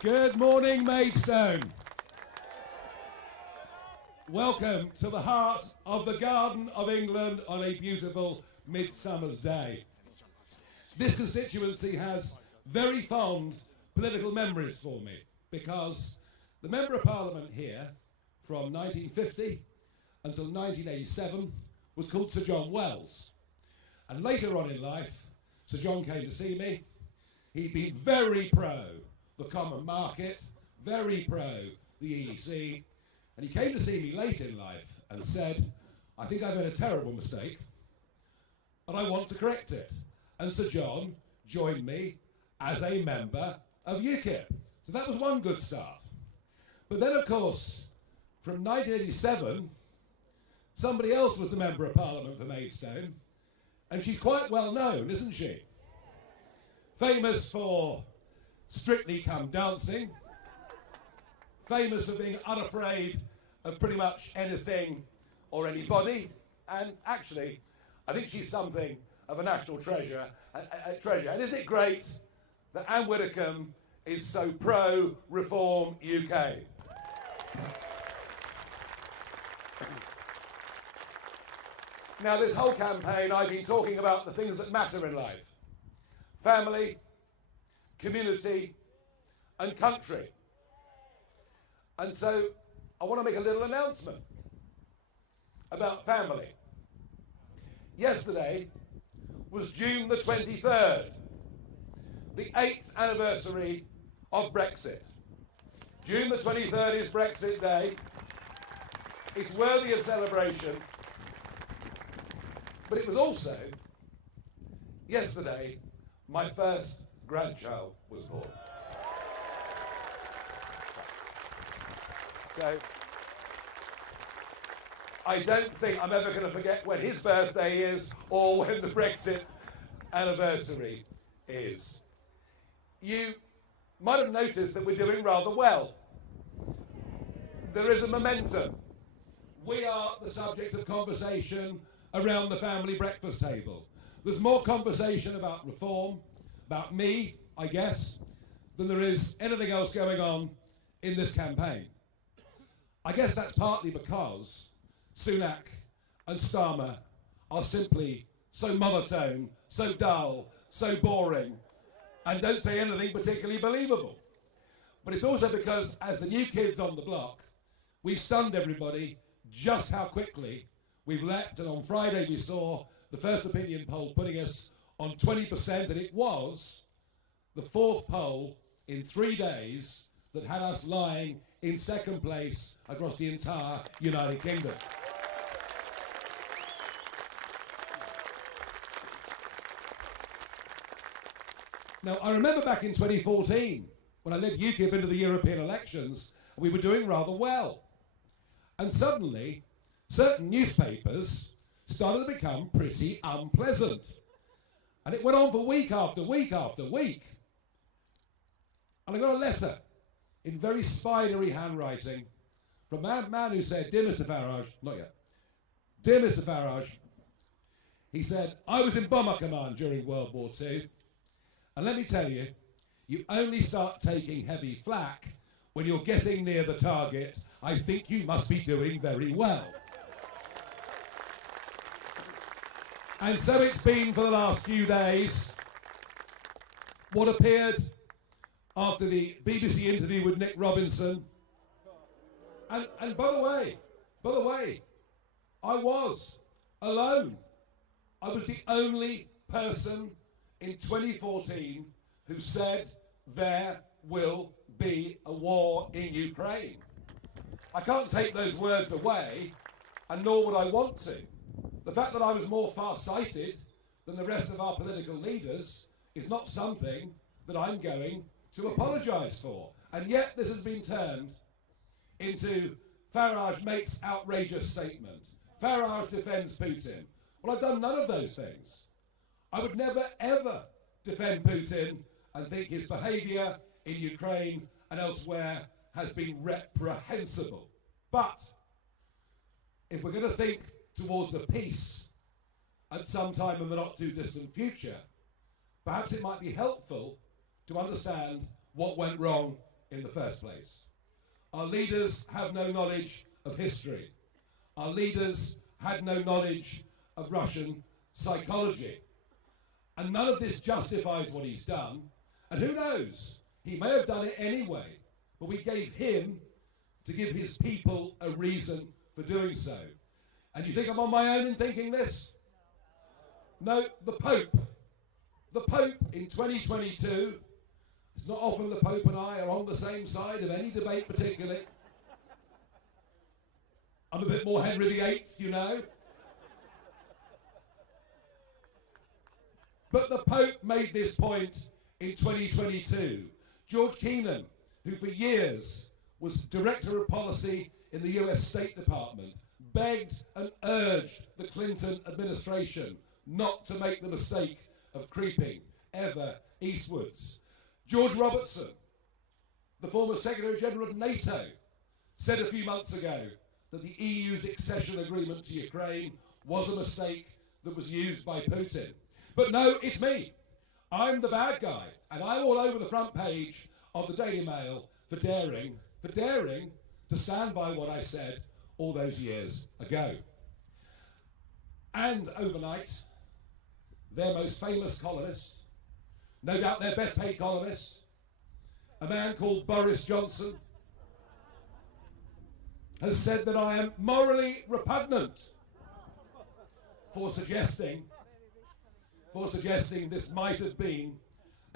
Good morning, Maidstone. Welcome to the heart of the Garden of England on a beautiful midsummer's day. This constituency has very fond political memories for me because the Member of Parliament here from 1950 until 1987 was called Sir John Wells. And later on in life, Sir John came to see me. He'd been very pro the common market, very pro the EEC, and he came to see me late in life and said, I think I've made a terrible mistake and I want to correct it. And Sir John joined me as a member of UKIP. So that was one good start. But then, of course, from 1987, somebody else was the Member of Parliament for Maidstone, and she's quite well known, isn't she? Famous for Strictly Come Dancing, famous for being unafraid of pretty much anything or anybody, and actually, I think she's something of a national treasure. And isn't it great that Anne Widdecombe is so pro-Reform UK? Now, this whole campaign, I've been talking about the things that matter in life. Family, community, and country. And so, I want to make a little announcement about family. Yesterday was June the 23rd, the 8th anniversary of Brexit. June the 23rd is Brexit Day. It's worthy of celebration. But it was also, yesterday, my first grandchild was born. So, I don't think I'm ever going to forget when his birthday is or when the Brexit anniversary is. You might have noticed that we're doing rather well. There is a momentum. We are the subject of conversation around the family breakfast table. There's more conversation about reform, about me, I guess, than there is anything else going on in this campaign. I guess that's partly because Sunak and Starmer are simply so monotone, so dull, so boring, and don't say anything particularly believable. But it's also because, as the new kids on the block, we've stunned everybody just how quickly we've leapt, and on Friday we saw the first opinion poll putting us on 20%, and it was the fourth poll in 3 days that had us lying in second place across the entire United Kingdom. Now, I remember back in 2014, when I led UKIP into the European elections, we were doing rather well. And suddenly, certain newspapers started to become pretty unpleasant. And it went on for week after week after week. And I got a letter in very spidery handwriting from a man who said, Dear Mr. Farage, not yet, Dear Mr. Farage, he said, I was in Bomber Command during World War II, and let me tell you, you only start taking heavy flak when you're getting near the target. I think you must be doing very well. And so it's been for the last few days. What appeared after the BBC interview with Nick Robinson. And by the way, I was alone. I was the only person in 2014 who said there will be a war in Ukraine. I can't take those words away, and nor would I want to. The fact that I was more far-sighted than the rest of our political leaders is not something that I'm going to apologise for. And yet this has been turned into Farage makes outrageous statement. Farage defends Putin. Well, I've done none of those things. I would never, ever defend Putin and think his behaviour in Ukraine and elsewhere has been reprehensible. But if we're going to think towards a peace at some time in the not too distant future, perhaps it might be helpful to understand what went wrong in the first place. Our leaders have no knowledge of history. Our leaders had no knowledge of Russian psychology. And none of this justifies what he's done. And who knows? He may have done it anyway. But we gave him to give his people a reason for doing so. And you think I'm on my own in thinking this? No, the Pope. The Pope in 2022, it's not often the Pope and I are on the same side of any debate particularly. I'm a bit more Henry VIII, you know. But the Pope made this point in 2022. George Kennan, who for years was Director of Policy in the US State Department, begged and urged the Clinton administration not to make the mistake of creeping ever eastwards. George Robertson, the former Secretary General of NATO, said a few months ago that the EU's accession agreement to Ukraine was a mistake that was used by Putin. But no, it's me. I'm the bad guy, and I'm all over the front page of the Daily Mail for daring to stand by what I said all those years ago. And overnight, their most famous columnist, no doubt their best paid columnist, a man called Boris Johnson, has said that I am morally repugnant for suggesting this might have been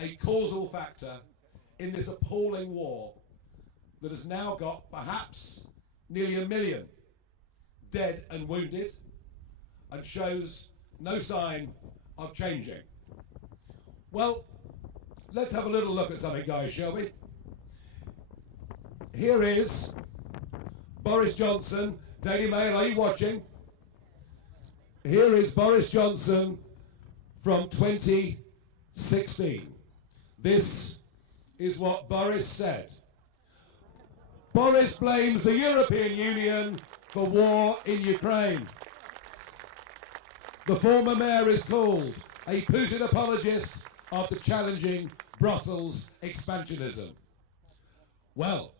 a causal factor in this appalling war that has now got perhaps nearly 1 million dead and wounded and shows no sign of changing. Well, let's have a little look at something, guys, shall we? Here is Boris Johnson. Daily Mail, are you watching? Here is Boris Johnson from 2016. This is what Boris said. Boris blames the European Union for war in Ukraine. The former mayor is called a Putin apologist after challenging Brussels expansionism. Well,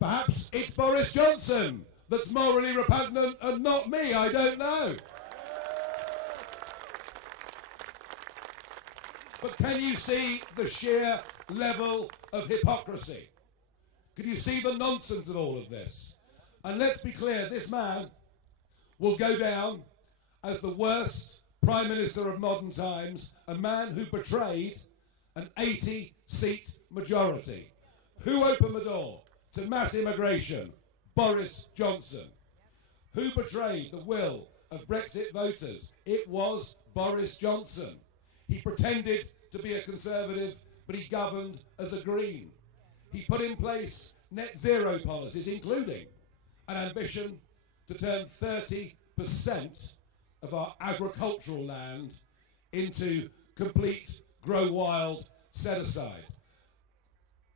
perhaps it's Boris Johnson that's morally repugnant and not me, I don't know. But can you see the sheer level of hypocrisy? Can you see the nonsense of all of this? And let's be clear, this man will go down as the worst Prime Minister of modern times, a man who betrayed an 80-seat majority. Who opened the door to mass immigration? Boris Johnson. Who betrayed the will of Brexit voters? It was Boris Johnson. He pretended to be a Conservative, but he governed as a Green. He put in place net zero policies, including an ambition to turn 30% of our agricultural land into complete grow wild set aside.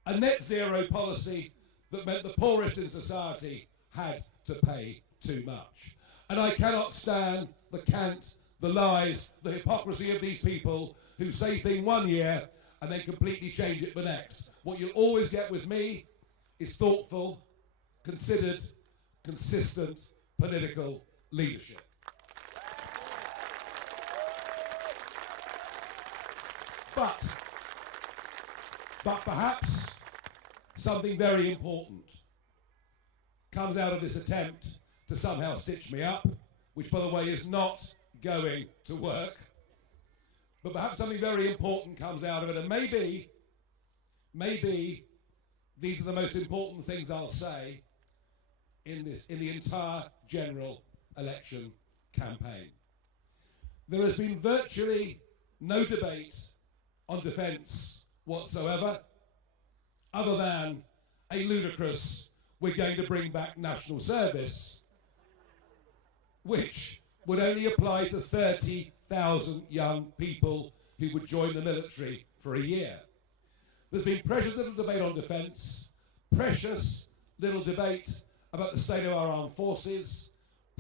A net zero policy that meant the poorest in society had to pay too much. And I cannot stand the cant, the lies, the hypocrisy of these people who say thing one year and then completely change it the next. What you'll always get with me is thoughtful, considered, consistent political leadership. But perhaps something very important comes out of this attempt to somehow stitch me up, which, by the way, is not going to work. But perhaps something very important comes out of it, and maybe these are the most important things I'll say in the entire general election campaign. There has been virtually no debate on defence whatsoever, other than a ludicrous, we're going to bring back national service, which would only apply to 30,000 young people who would join the military for a year. There's been precious little debate on defence, precious little debate about the state of our armed forces,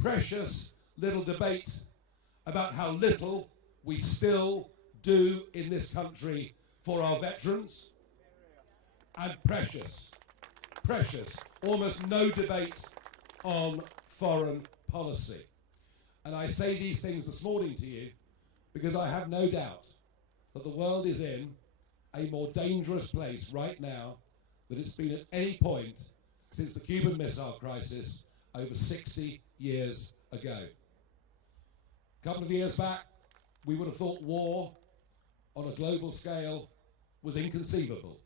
precious little debate about how little we still do in this country for our veterans, and precious, almost no debate on foreign policy. And I say these things this morning to you because I have no doubt that the world is in a more dangerous place right now than it's been at any point since the Cuban Missile Crisis over 60 years ago. A couple of years back, we would have thought war on a global scale was inconceivable.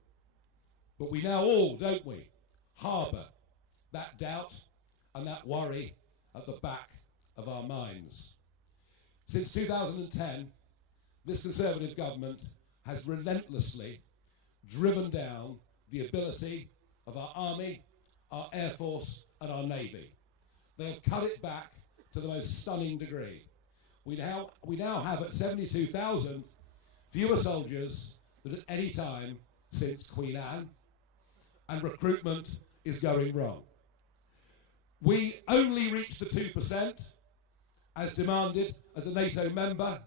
But we now all, don't we, harbour that doubt and that worry at the back of our minds. Since 2010, this Conservative government has relentlessly driven down the ability of our Army, our Air Force and our Navy. They have cut it back to the most stunning degree. We now have at 72,000 fewer soldiers than at any time since Queen Anne, and recruitment is going wrong. We only reached the 2% as demanded as a NATO member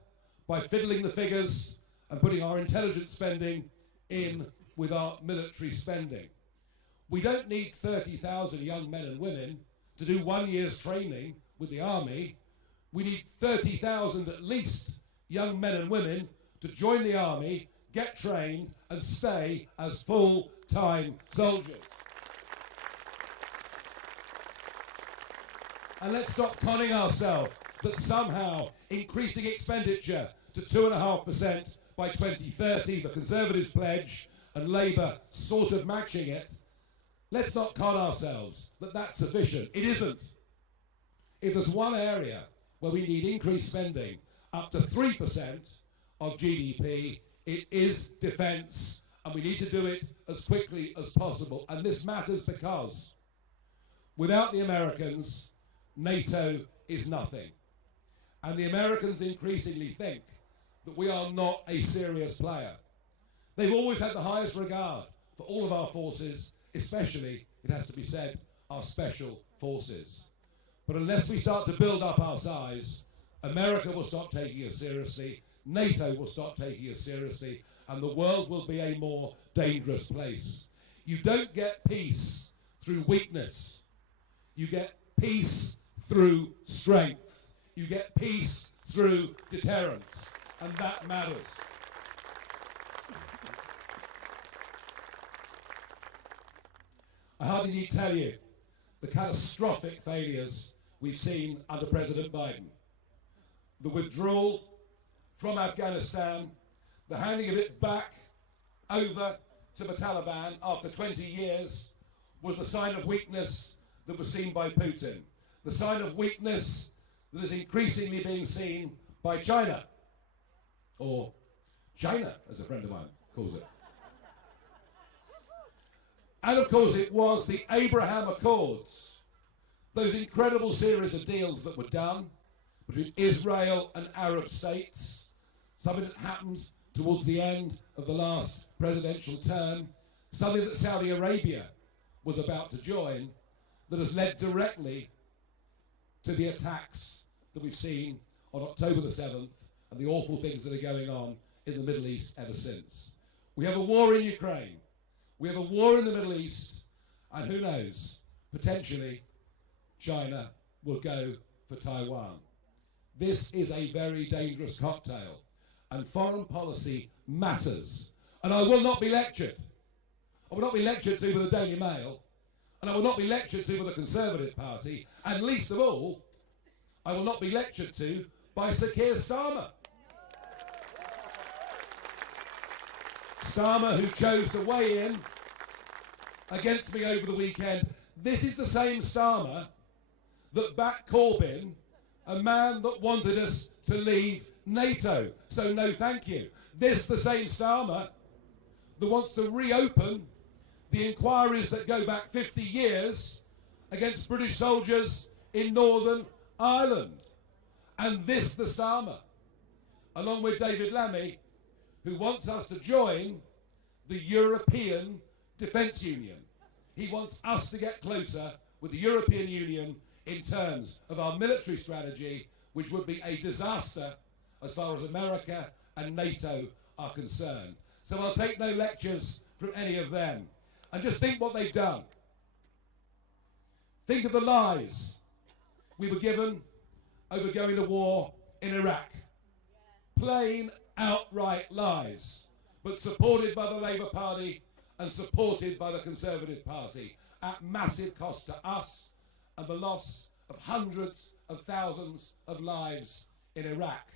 by fiddling the figures and putting our intelligence spending in with our military spending. We don't need 30,000 young men and women to do 1 year's training with the Army. We need 30,000 at least young men and women to join the Army, get trained and stay as full-time soldiers. And let's stop conning ourselves that somehow increasing expenditure to 2.5% by 2030, the Conservatives pledge, and Labour sort of matching it. Let's not con ourselves that that's sufficient. It isn't. If there's one area where we need increased spending up to 3% of GDP, it is defence, and we need to do it as quickly as possible. And this matters because without the Americans, NATO is nothing. And the Americans increasingly think that we are not a serious player. They've always had the highest regard for all of our forces, especially, it has to be said, our special forces. But unless we start to build up our size, America will stop taking us seriously, NATO will stop taking us seriously, and the world will be a more dangerous place. You don't get peace through weakness. You get peace through strength. You get peace through deterrence, and that matters. I hardly need to tell you the catastrophic failures we've seen under President Biden. The withdrawal from Afghanistan, the handing of it back over to the Taliban after 20 years was the sign of weakness that was seen by Putin. The sign of weakness that is increasingly being seen by China, or China, as a friend of mine calls it. And of course it was the Abraham Accords, those incredible series of deals that were done between Israel and Arab states, something that happened towards the end of the last presidential term, something that Saudi Arabia was about to join, that has led directly to the attacks that we've seen on October the 7th and the awful things that are going on in the Middle East ever since. We have a war in Ukraine. We have a war in the Middle East, and who knows, potentially China will go for Taiwan. This is a very dangerous cocktail, and foreign policy matters. And I will not be lectured. I will not be lectured to by the Daily Mail, and I will not be lectured to by the Conservative Party, and least of all, I will not be lectured to by Sir Keir Starmer. Starmer, who chose to weigh in against me over the weekend. This is the same Starmer that backed Corbyn, a man that wanted us to leave NATO. So no thank you. This the same Starmer that wants to reopen the inquiries that go back 50 years against British soldiers in Northern Ireland. And this the Starmer, along with David Lammy, who wants us to join the European Defence Union. He wants us to get closer with the European Union in terms of our military strategy, which would be a disaster as far as America and NATO are concerned. so I'll take no lectures from any of them. And just think what they've done. Think of the lies we were given over going to war in Iraq. Plain, outright lies, but supported by the Labour Party and supported by the Conservative Party at massive cost to us and the loss of hundreds of thousands of lives in Iraq.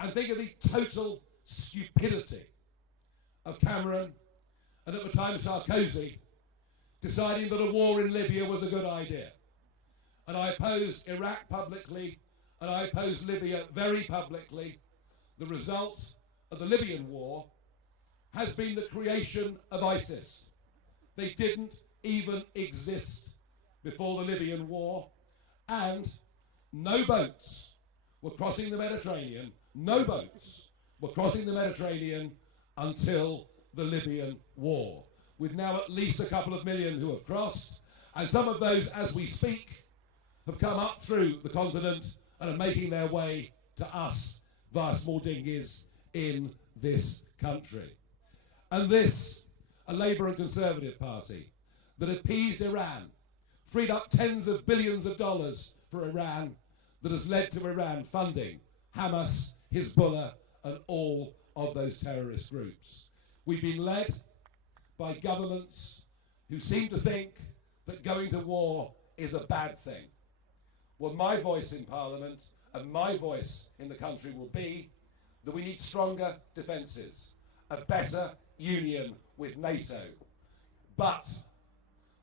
And think of the total stupidity of Cameron and at the time Sarkozy deciding that a war in Libya was a good idea. And I opposed Iraq publicly, and I opposed Libya very publicly. The result of the Libyan war has been the creation of ISIS. They didn't even exist before the Libyan war, and no boats were crossing the Mediterranean. No boats were crossing the Mediterranean until the Libyan war, with now at least a couple of million who have crossed, and some of those, as we speak, have come up through the continent and are making their way to us via small dinghies in this country. And this, a Labour and Conservative Party that appeased Iran, freed up tens of billions of dollars for Iran, that has led to Iran funding Hamas, Hezbollah, and all of those terrorist groups. We've been led by governments who seem to think that going to war is a bad thing. Well, my voice in Parliament and my voice in the country will be that we need stronger defences, a better union with NATO. But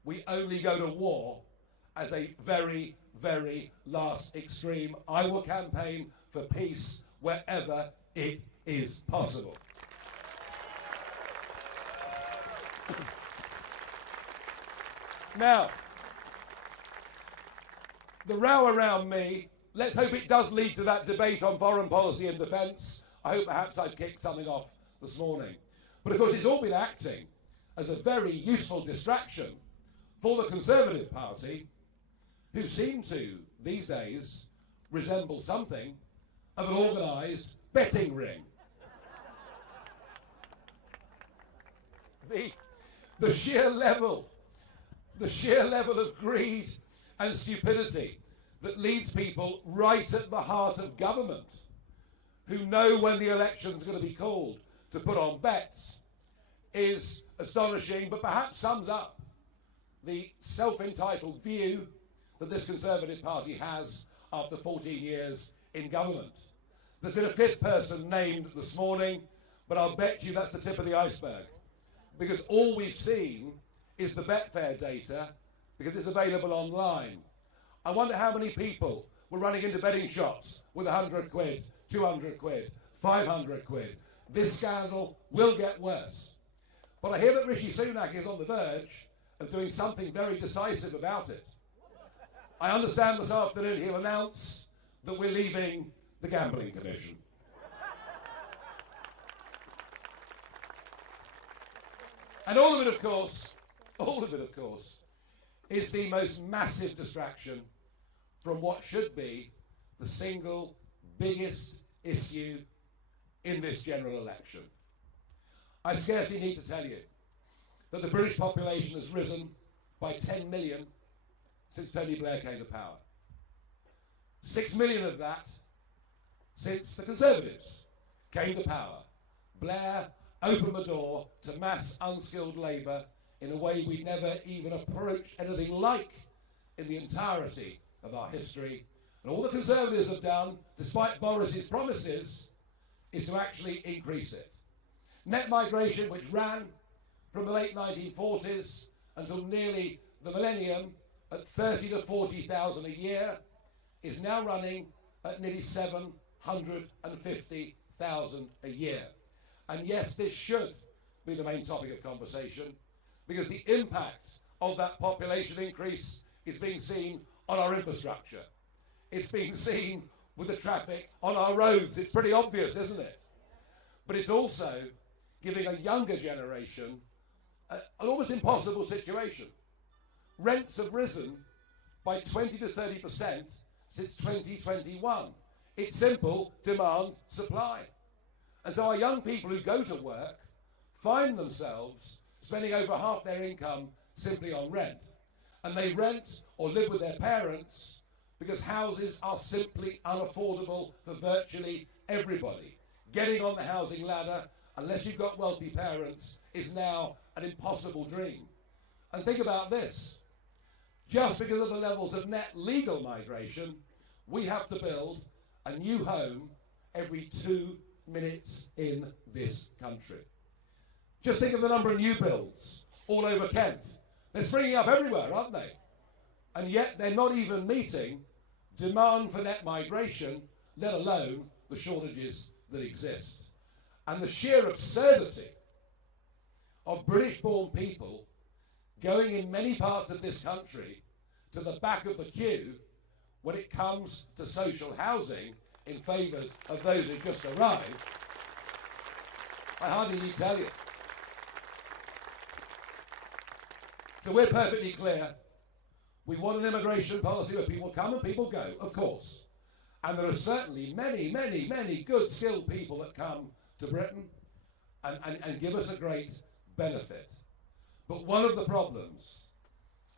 we only go to war as a very, very last extreme. I will campaign for peace wherever it is possible. Now, the row around me, let's hope it does lead to that debate on foreign policy and defence. I hope perhaps I've kicked something off this morning. But of course it's all been acting as a very useful distraction for the Conservative Party, who seem to, these days, resemble something of an organised betting ring. The sheer level of greed and stupidity that leads people right at the heart of government, who know when the election's going to be called, to put on bets, is astonishing, but perhaps sums up the self-entitled view that this Conservative Party has after 14 years in government. There's been a fifth person named this morning, but I'll bet you that's the tip of the iceberg, because all we've seen is the Betfair data, because it's available online. I wonder how many people were running into betting shops with 100 quid, 200 quid, 500 quid. This scandal will get worse. But I hear that Rishi Sunak is on the verge of doing something very decisive about it. I understand this afternoon he'll announce that we're leaving the Gambling Commission. And all of it, of course, is the most massive distraction from what should be the single biggest issue in this general election. I scarcely need to tell you that the British population has risen by 10 million since Tony Blair came to power. 6 million of that since the Conservatives came to power. Blair opened the door to mass unskilled labour in a way we'd never even approached anything like in the entirety of our history. And all the Conservatives have done, despite Boris's promises, is to actually increase it. Net migration, which ran from the late 1940s until nearly the millennium at 30 to 40,000 a year, is now running at nearly 750,000 a year. And yes, this should be the main topic of conversation, because the impact of that population increase is being seen on our infrastructure. It's being seen with the traffic on our roads. It's pretty obvious, isn't it? But it's also giving a younger generation an almost impossible situation. Rents have risen by 20 to 30% since 2021. It's simple demand, supply. And so our young people who go to work find themselves spending over half their income simply on rent. And they rent or live with their parents because houses are simply unaffordable for virtually everybody. Getting on the housing ladder, unless you've got wealthy parents, is now an impossible dream. And think about this. Just because of the levels of net legal migration, we have to build a new home every 2 minutes in this country. Just think of the number of new builds all over Kent. They're springing up everywhere, aren't they? And yet they're not even meeting demand for net migration, let alone the shortages that exist. And the sheer absurdity of British-born people going in many parts of this country to the back of the queue when it comes to social housing in favour of those who've just arrived, I hardly need to tell you. So we're perfectly clear. We want an immigration policy where people come and people go, of course. And there are certainly many, many, many good skilled people that come to Britain and give us a great benefit. But one of the problems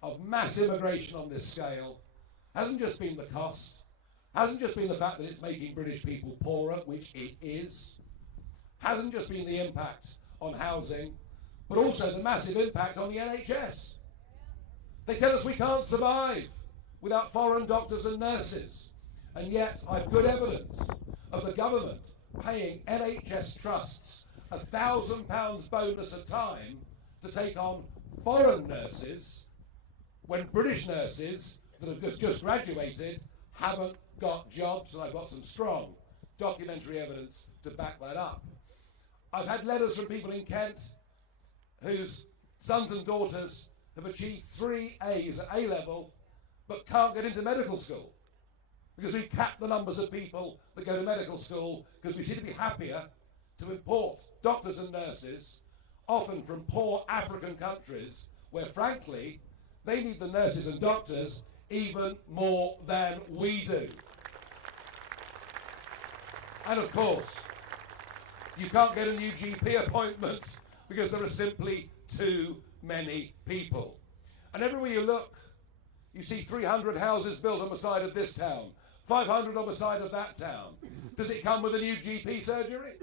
of mass immigration on this scale hasn't just been the cost, hasn't just been the fact that it's making British people poorer, which it is, hasn't just been the impact on housing, but also the massive impact on the NHS. They tell us we can't survive without foreign doctors and nurses. And yet I've good evidence of the government paying NHS trusts £1,000 bonus a time to take on foreign nurses when British nurses that have just graduated haven't got jobs, and I've got some strong documentary evidence to back that up. I've had letters from people in Kent whose sons and daughters have achieved 3 A's at A-level but can't get into medical school because we've capped the numbers of people that go to medical school because we seem to be happier to import doctors and nurses, often from poor African countries where, frankly, they need the nurses and doctors even more than we do. And of course, you can't get a new GP appointment because there are simply too many people. And everywhere you look, you see 300 houses built on the side of this town, 500 on the side of that town. Does it come with a new GP surgery?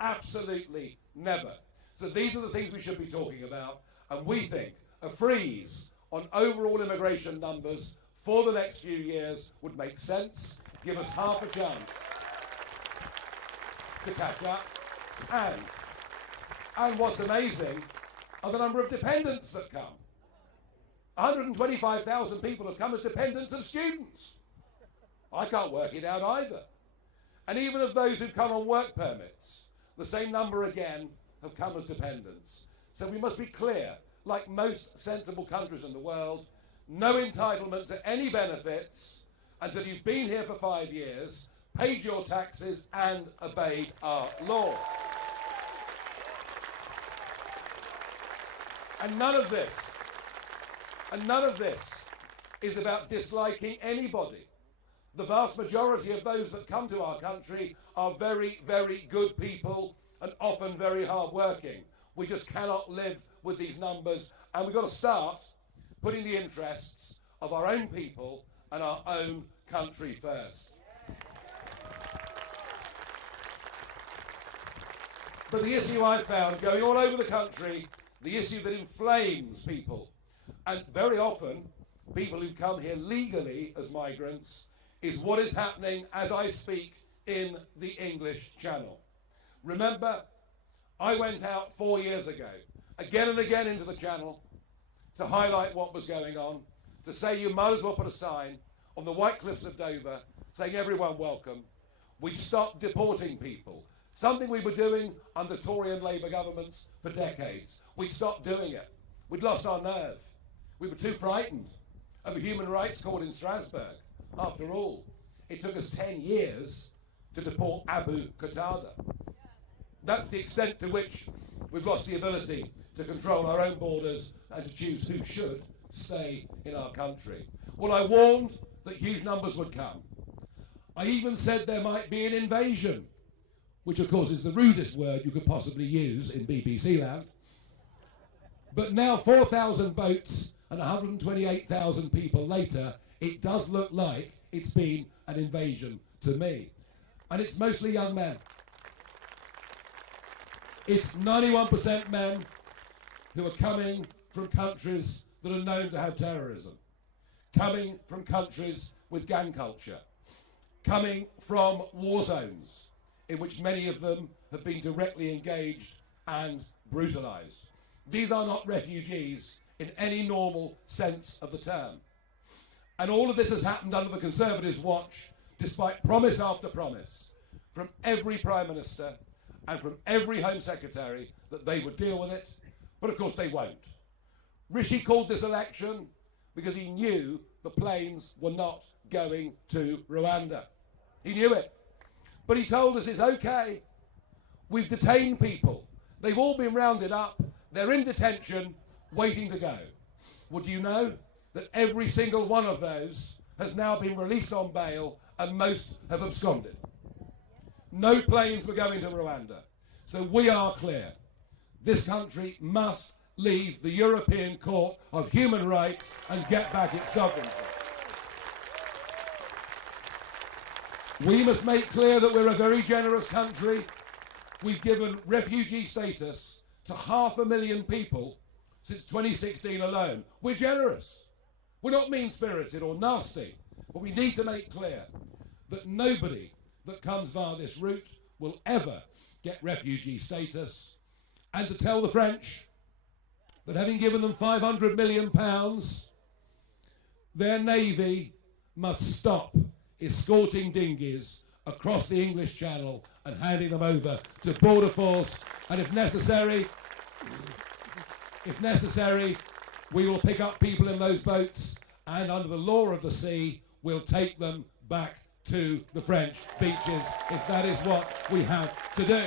Absolutely never. So these are the things we should be talking about, and we think a freeze on overall immigration numbers for the next few years would make sense, give us half a chance to catch up. And what's amazing are the number of dependents that come. 125,000 people have come as dependents of students. I can't work it out either. And even of those who've come on work permits, the same number again have come as dependents. So we must be clear, like most sensible countries in the world, no entitlement to any benefits until you've been here for 5 years, paid your taxes and obeyed our law. And none of this is about disliking anybody. The vast majority of those that come to our country are very, very good people and often very hard-working. We just cannot live with these numbers, and we've got to start putting the interests of our own people and our own country first. But the issue I've found going all over the country, the issue that inflames people, and very often people who come here legally as migrants, is what is happening as I speak in the English Channel. Remember, I went out 4 years ago, again and again into the Channel, to highlight what was going on, to say you might as well put a sign on the White Cliffs of Dover saying everyone welcome. We stopped deporting people, something we were doing under Tory and Labour governments for decades. We stopped doing it. We'd lost our nerve. We were too frightened of a human rights court in Strasbourg. After all, it took us 10 years to deport Abu Qatada. That's the extent to which we've lost the ability to control our own borders and to choose who should stay in our country. Well, I warned that huge numbers would come. I even said there might be an invasion. which of course is the rudest word you could possibly use in BBC land. But now 4,000 boats and 128,000 people later, it does look like it's been an invasion to me. And it's mostly young men. It's 91% men who are coming from countries that are known to have terrorism, coming from countries with gang culture, coming from war zones in which many of them have been directly engaged and brutalised. These are not refugees in any normal sense of the term. And all of this has happened under the Conservatives' watch, despite promise after promise from every Prime Minister and from every Home Secretary that they would deal with it. But of course they won't. Rishi called this election because he knew the planes were not going to Rwanda. He knew it. But he told us it's okay. We've detained people. They've all been rounded up. They're in detention, waiting to go. Well, do you know that every single one of those has now been released on bail and most have absconded? No planes were going to Rwanda. So we are clear. This country must leave the European Court of Human Rights and get back its sovereignty. We must make clear that we're a very generous country. We've given refugee status to 500,000 people since 2016 alone. We're generous. We're not mean-spirited or nasty, but we need to make clear that nobody that comes via this route will ever get refugee status, and to tell the French that having given them £500 million, their navy must stop escorting dinghies across the English Channel and handing them over to border force, and if necessary, we will pick up people in those boats and under the law of the sea, we'll take them back to the French beaches if that is what we have to do.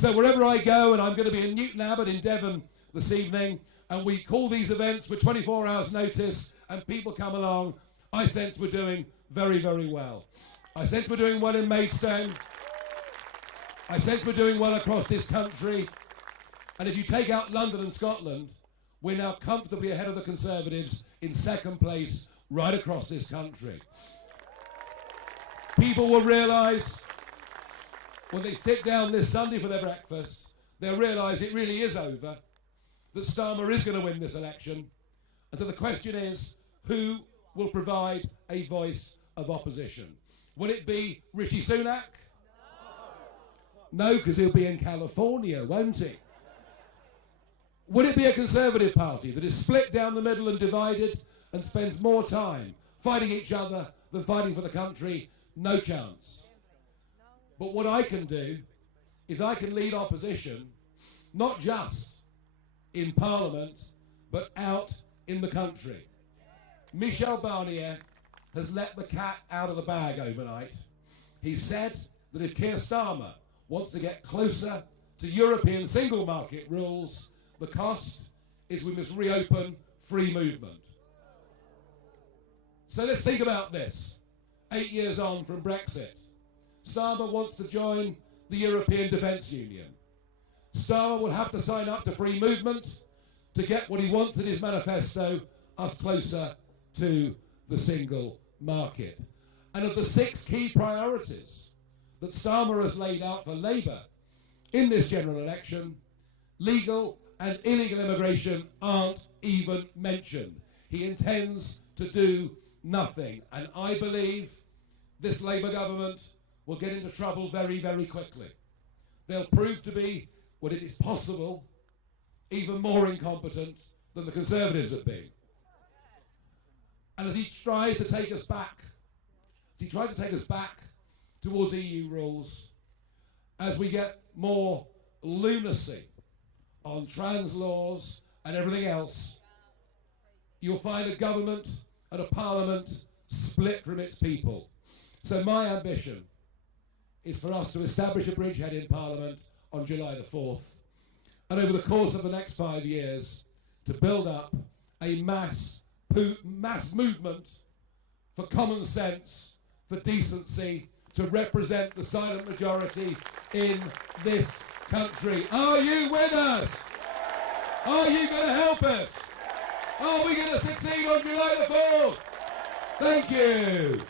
So wherever I go, and I'm going to be in Newton Abbot in Devon this evening, and we call these events with 24 hours notice and people come along, I sense we're doing very, very well. I sense we're doing well in Maidstone. I sense we're doing well across this country. And if you take out London and Scotland, we're now comfortably ahead of the Conservatives in second place right across this country. People will realise when they sit down this Sunday for their breakfast, they'll realise it really is over, that Starmer is going to win this election. And so the question is, who will provide a voice of opposition? Will it be Rishi Sunak? No, because he'll be in California, won't he? Would it be a Conservative Party that is split down the middle and divided and spends more time fighting each other than fighting for the country? No chance. But what I can do is I can lead opposition, not just in Parliament, but out in the country. Michel Barnier has let the cat out of the bag overnight. He said that if Keir Starmer wants to get closer to European single market rules, the cost is we must reopen free movement. So let's think about this. 8 years on from Brexit, Starmer wants to join the European Defence Union. Starmer will have to sign up to free movement to get what he wants in his manifesto, us closer to the single market. And of the 6 key priorities that Starmer has laid out for Labour in this general election, legal and illegal immigration aren't even mentioned. He intends to do nothing. And I believe this Labour government will get into trouble very, very quickly. They'll prove to be, when it is possible, even more incompetent than the Conservatives have been. And as he tries to take us back, towards EU rules, as we get more lunacy on trans laws and everything else, you'll find a government and a parliament split from its people. So my ambition is for us to establish a bridgehead in Parliament on July the 4th, and over the course of the next 5 years to build up a mass movement for common sense, for decency, to represent the silent majority in this country. Are you with us? Are you going to help us? Are we going to succeed on July the 4th? Thank you.